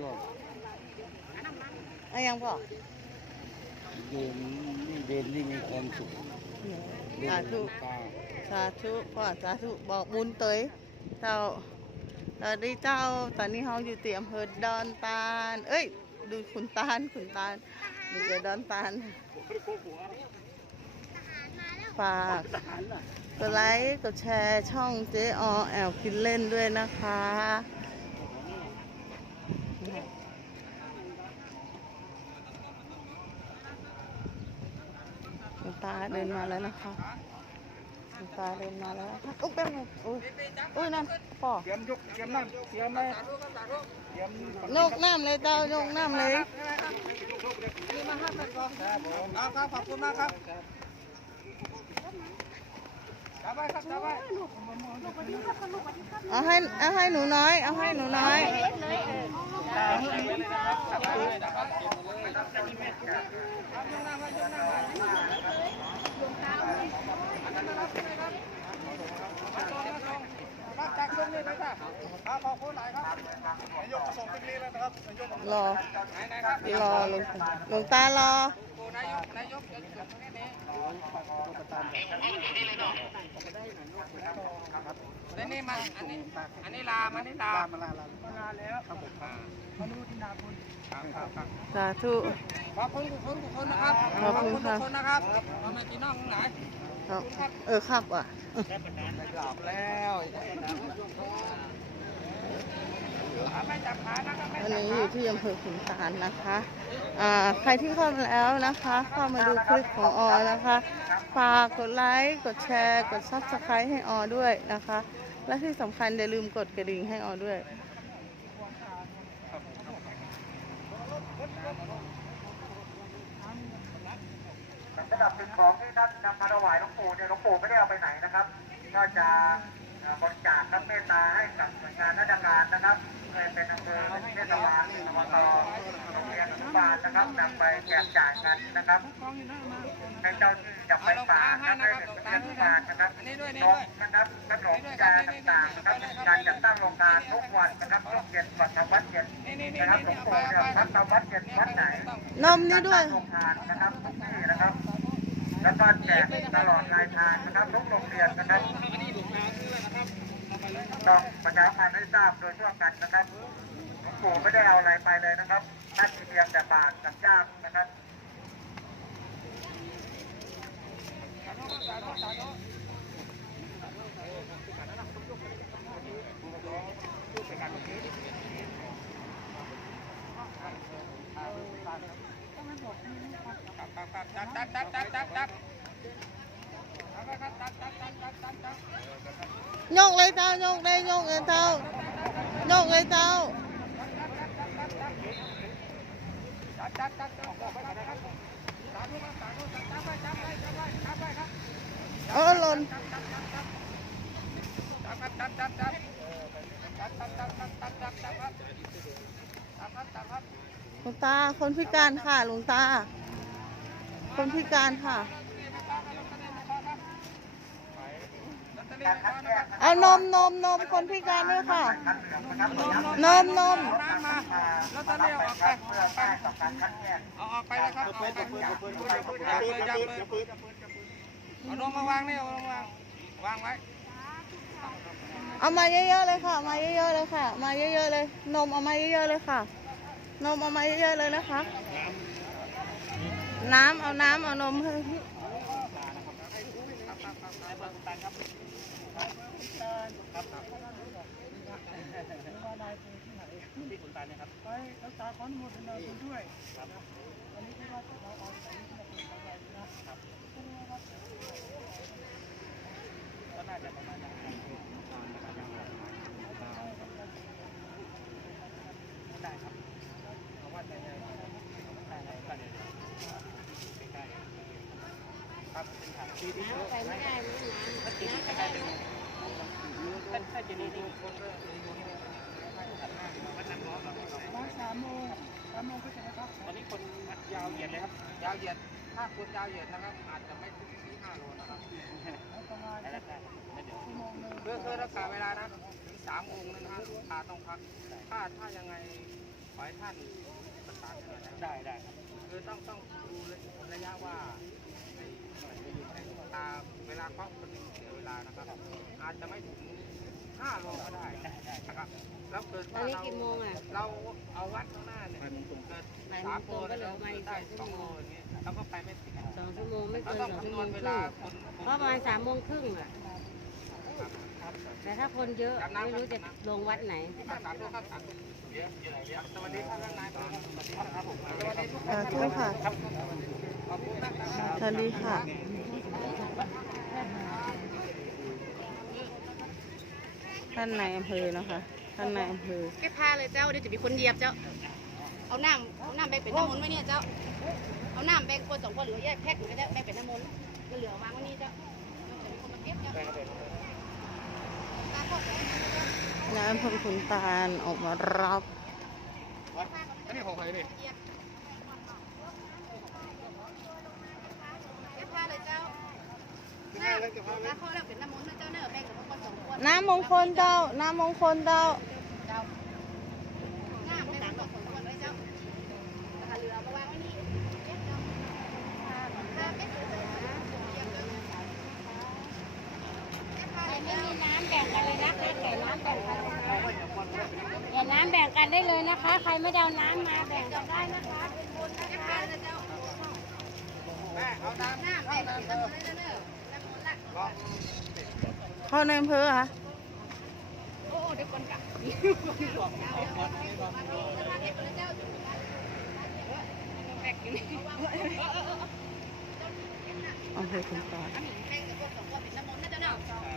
ยอดอะยังพ่อเดินนี่เดินนี่มีความสุขเดินสาธุตาสาธุพ่อสาธุบอกบุญเตยเจ้าสวัสดีเจ้าตอนนี้เราอยู่ที่อำเภอดอนตาล เอ้ย ดูขุนตาลขุนตาลดูจะดอนตาลฝากกดไลค์กดแชร์ช่องเจอแอลกินเล่นด้วยนะคะ หลวงตาเดินมาแล้วนะคะหลวงตาเดินมาแล้วนะคะอุ๊ยเป็นไงอุ้ยอุ้ยนั่นพ่อเตรียมยกเตรียมนั่งเตรียมไหมเตรียมนกน้ำเลยเจ้านกน้ำเลยครับผมครับครับขอบคุณมากครับจับไว้ครับจับไว้เอาให้เอาให้หนูน้อย เอาให้หนูน้อย ครับ จากตรงนี้เลยครับครับขอบคุณหลายครับนายกประสงค์ตรงนี้เลยนะครับนายกรอรอหลวงตาหลวงตารอ นายกนายกจะจบตรงนี้นี่แล้วนี่มาอันนี้อันนี้ลามอันนี้ลามมาลาลามางานแล้วครับผมมาดูที่นาคุณครับครับครับสาธุขอบคุณทุกคนทุกคนนะครับขอบคุณทุค่ะกคนนะครับพ่อแม่พี่น้องทั้งหลายครับเออครับอะกราบแล้วเอาไม่จับขานะครับไม่วั นจับนี้อยู่ที่อำเภอขุนตาลนะคะใครที่เข้ามาแล้วนะคะ เข้ามาดูคลิปของออนะคะฝากกดไลค์กดแชร์ กดซับสไครต์ให้ออด้วยนะคะ และที่สำคัญอย่าลืมกดกระดิ่งให้ออด้วยสำหรับสิ่งของที่ท่านนำมาถวายหลวงปู่เนี่ยหลวงปู่ไม่ได้เอาไปไหนนะครับก็จะ บริจาคน้ำเมตตาให้กับหน่วยงานราชการนะครับเคยเป็นอำเภอเทศบาลอบตโรงเรียนอนุบาลนะครับนำไปแจกจ่ายกันนะครับให้เจ้าที่จับไปป่านะครับให้เด็กเรียนอนุบาลนะครับอันนี้ด้วยนี่นด้มวยนะครับขนมยาต่างๆนะครับมีการจัดตั้งโรงงานทุกวันนะครับทุกเย็นก่อนทำวัดเย็นนี่นี่นี่นะครับหลวงปู่เนี่ยพักทำวัดเย็นวัดไหนนมนี่ด้วยโรงทานนะครับทุกที่นะครับ แล้วก็แจกตลอดรายทางนะครับทุกโรงเรียนนะครับต้องประชามพันธ์ให้ทราบโดยทั่วกันนะครับหลวงปู่ไม่ได้เอาอะไรไปเลยนะครับท่านมีเพียงแต่บาทกับจ้างนะครับจับจับจับจับ โยกเลยเต้าโยกเลยโยกเลยเต้าโยกเลยเต้าเออหล่นหลวงตาคนพิการค่ะหลวงตา คนพิการค่ะ เอานมนมนมคนพิการด้วยค่ะนมนมน้ำมาแล้วตอนนี้เอาออกไปเพื่อแก้ต่อการคัดแยกเอาออกไปเลยครับเอาออกไปอย่าเปิดอย่าเปิดอย่าเปิดอย่าเปิดเอานมมาวางนี่เอานมวางวางไว้เอามาเยอะๆเลยค่ะ มาเยอะๆเลยค่ะ มาเยอะๆเลย นมเอามาเยอะๆเลยค่ะ นมเอามาเยอะๆเลยนะคะ น้ำเอาน้ำเอานมให้พี่ไครับครับว่านายเป็นที่ไหนที่ขุนตาลนะครับไปรักษาข้อมูลเป็นนายด้วยครับ วัดน้ำร้อนเรามาสามโมงสามโมงก็จะนะครับตอนนี้คนมัดยาวเหยียดเลยครับ ยาวเหยียด ถ้าคุณยาวเหยียดนะครับ อาจจะไม่ถึงที่ห้าโลนะครับประมาณชั่วโมงนึงเพื่อเพื่อรักษาเวลานะถึงสามองนะฮะลูกค้าต้องพัก ถ้าถ้ายังไงไหวอให้ท่านประสานหน่อยนะได้ได้ครับคือต้องต้องดูระยะว่า ตาเวลาเคาะมันเสียเวลานะครับ อาจจะไม่ถึง5โลก็ได้นะครับ แล้วเกิดตอว่านนี้เรากี่โมงอะ เราเอาวัดข้างหน้าเนี่ยเกิดบ่ายโมสางมตโลรงก็แล้วเหลือประมาณอีก ได้สสอองงชั่วโลโมงอย่างเงี้ยเราก็ไปไม่ถึงสองชั่วโมงไม่เราเกินต้องสองชั่วคำนโมวณงเวครึ่ลางคนเพราะประมาณสามโมงครึ่งอะแต่ถ้าคนเยอะไม่รู้จะลงวัดไหนข้าวสารข้าวสารเดี๋ยวเดี๋ยวเดี๋ยวสวัสดีครับท่านนายครับสวัสดีครับผมสวัสดีทุกสาธุค่ะ ขอบคุณนะครับ สวัสดีค่ะ ท่านนายอำเภอนะคะ ท่านนายอำเภอแก้ผ้าเลยเจ้าเดี๋ยวจะมีคนเหยียบเจ้า เอาน้ำเอาน้ำแบ่งเป็นน้ำมนต์ไว้เนี่ยเจ้า เอาน้ำแบ่งคนสองคนเหลือแยกแพ็คหนึ่งก็ได้แบ่งเป็นน้ำมนต์ก็เหลือวางไว้นี่เจ้าจะมีคนมาเก็บเจ้าตาก็แบ่งให้เจ้านายอำเภอขุนตาลออกมารับอันนี้ของใครนี่แก้ผ้าเลยเจ้าน้ำตาข้อแล้วเป็นน้ำมนต์นะเจ้าเนอะแบ่งกับค น้ำมงคลเจ้า น้ำมงคลเจ้าองคนไว้เจ้าถ้าเหลือมาวางไว้นี่เก็บเจ้าถ้าไม่เหลือเลยนะเหยียบเจ้าแก้ผ้าเลยไม่เจ้าน้ำแบ่งกันเลยนะคะแก่น้ำแบ่งกันนะคะแก่น้ำแบ่งกันได้เลยนะคะ ใครไม่ได้เอาน้ำมาแบ่งกันได้นะคะแก้ผ้าเลยเจ้าแม่เอาน้ำเป็นน้ำมเลยเด้อน้ำมนต์ละ เข้าในอำเภอเหรอคะโอ้เดี๋ยวคนกลับแบกอยู่นี่อำเภอขุนตาลแบ่งกับพวกสองคน